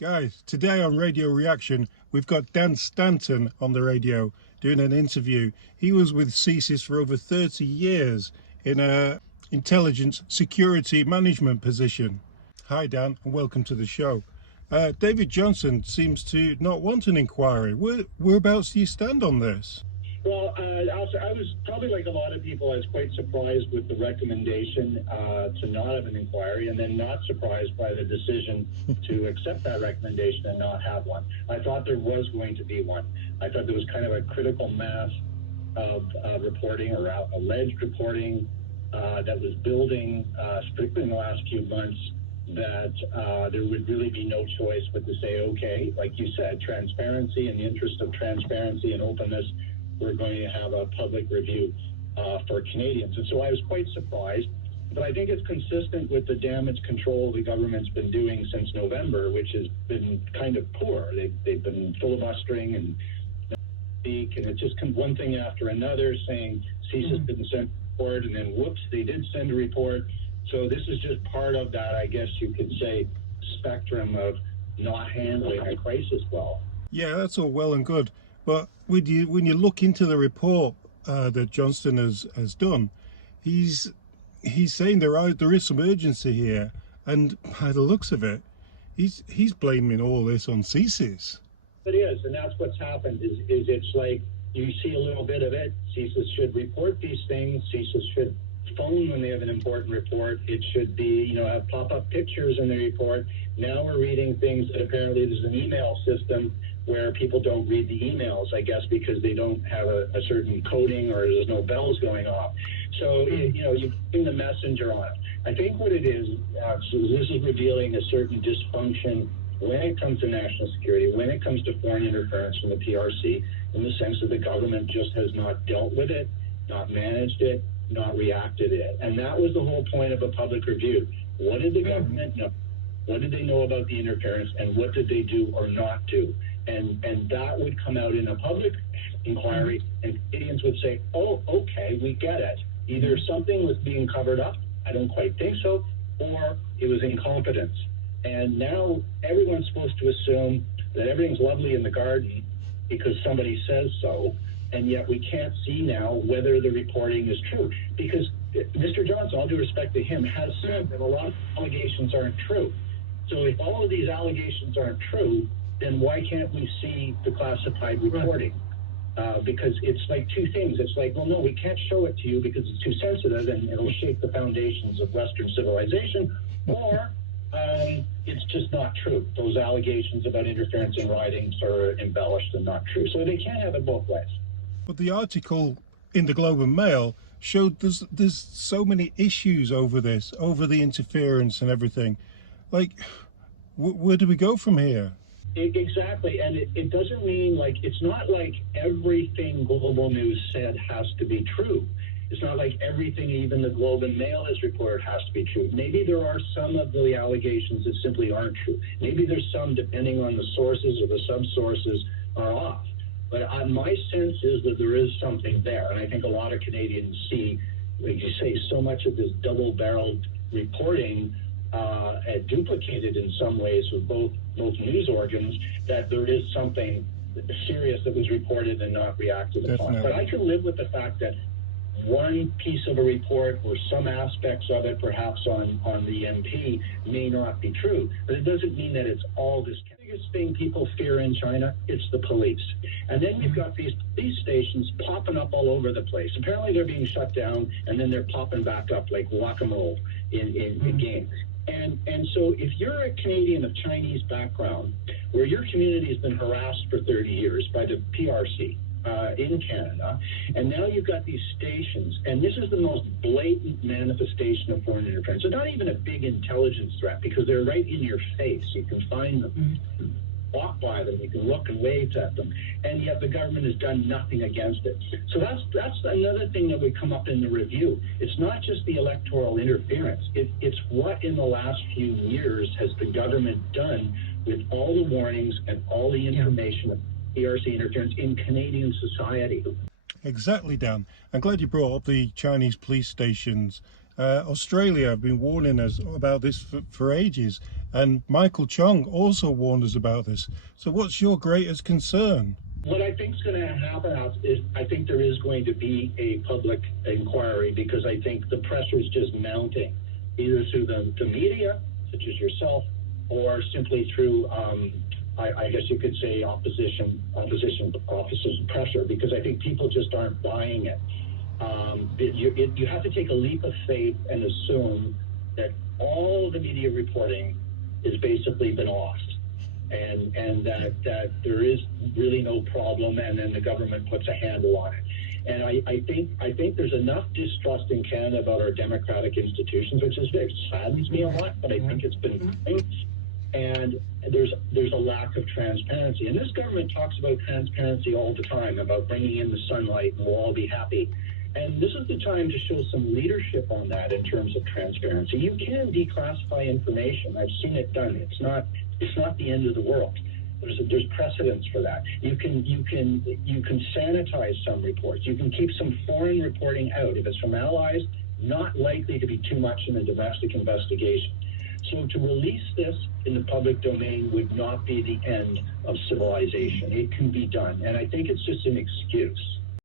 Guys, today on Radio Reaction, we've got Dan Stanton on the radio doing an interview. He was with CSIS for over 30 years in a intelligence security management position. Hi Dan, and welcome to the show. David Johnston seems to not want an inquiry. Whereabouts do you stand on this? Well, I was probably like a lot of people, I was quite surprised with the recommendation to not have an inquiry, and then not surprised by the decision to accept that recommendation and not have one. I thought there was going to be one. I thought there was kind of a critical mass of reporting or alleged reporting that was building, particularly in the last few months, that there would really be no choice but to say, okay, like you said, transparency, in the interest of transparency and openness, we're going to have a public review for Canadians. And so I was quite surprised, but I think it's consistent with the damage control the government's been doing since November, which has been kind of poor. They've been filibustering and it's just one thing after another, saying CSIS didn't send a report, and then whoops, they did send a report. So this is just part of that, I guess you could say, spectrum of not handling a crisis well. Yeah, that's all well and good. But when you look into the report that Johnston has done, he's saying there is some urgency here, and by the looks of it, he's blaming all this on CSIS. It is, and that's what's happened. Is it's like you see a little bit of it. CSIS should report these things. CSIS should phone when they have an important report. It should be, have pop-up pictures in the report. Now we're reading things that apparently there's an email system where people don't read the emails, I guess, because they don't have a certain coding or there's no bells going off. So, you bring the messenger on it. I think what it is, so this is revealing a certain dysfunction when it comes to national security, when it comes to foreign interference from the PRC, in the sense that the government just has not dealt with it, not managed it, not reacted it. And that was the whole point of a public review. What did the government know? What did they know about the interference, and what did they do or not do? And that would come out in a public inquiry, and Canadians would say, oh, okay, we get it. Either something was being covered up, I don't quite think so, or it was incompetence. And now everyone's supposed to assume that everything's lovely in the garden because somebody says so, and yet we can't see now whether the reporting is true. Because Mr. Johnston, all due respect to him, has said that a lot of allegations aren't true. So if all of these allegations aren't true, then why can't we see the classified reporting? Because it's like two things. It's like, well, no, we can't show it to you because it's too sensitive and it'll shake the foundations of Western civilization, or it's just not true. Those allegations about interference in writings are embellished and not true. So they can't have it both ways. But the article in the Globe and Mail showed there's so many issues over this, over the interference and everything. Like, where do we go from here? Exactly, and it doesn't mean, like, it's not like everything Global News said has to be true. It's not like everything even the Globe and Mail has reported has to be true. Maybe there are some of the allegations that simply aren't true. Maybe there's some, depending on the sources or the sub-sources, are off. But my sense is that there is something there, and I think a lot of Canadians see, like you say, so much of this double-barreled reporting duplicated in some ways with both news organs, that there is something serious that was reported and not reacted upon. But I can live with the fact that one piece of a report or some aspects of it, perhaps on the MP, may not be true. But it doesn't mean that it's all this. The biggest thing people fear in China, it's the police. And then you've got these police stations popping up all over the place. Apparently they're being shut down, and then they're popping back up like whack-a-mole in games. And so if you're a Canadian of Chinese background, where your community has been harassed for 30 years by the PRC in Canada, and now you've got these stations, and this is the most blatant manifestation of foreign interference. So not even a big intelligence threat, because they're right in your face. You can find them, walk by them, you can look and wave at them, and yet the government has done nothing against it. So that's another thing that would come up in the review. It's not just the electoral interference. It's what in the last few years has the government done with all the warnings and all the information of PRC interference in Canadian society. Exactly, Dan. I'm glad you brought up the Chinese police stations Australia have been warning us about this for ages, and Michael Chung also warned us about this. So what's your greatest concern? What I think is going to happen is I think there is going to be a public inquiry, because I think the pressure is just mounting, either through the media, such as yourself, or simply through, I guess you could say, opposition pressure, because I think people just aren't buying it. You have to take a leap of faith and assume that all the media reporting has basically been lost, and that there is really no problem, and then the government puts a handle on it. And I think there's enough distrust in Canada about our democratic institutions, which saddens me a lot, but I think it's been growing. And there's a lack of transparency. And this government talks about transparency all the time, about bringing in the sunlight and we'll all be happy. And this is the time to show some leadership on that in terms of transparency. You can declassify information. I've seen it done. It's not the end of the world. There's precedence for that. You can sanitize some reports. You can keep some foreign reporting out. If it's from allies, not likely to be too much in a domestic investigation. So to release this in the public domain would not be the end of civilization. It can be done. And I think it's just an excuse.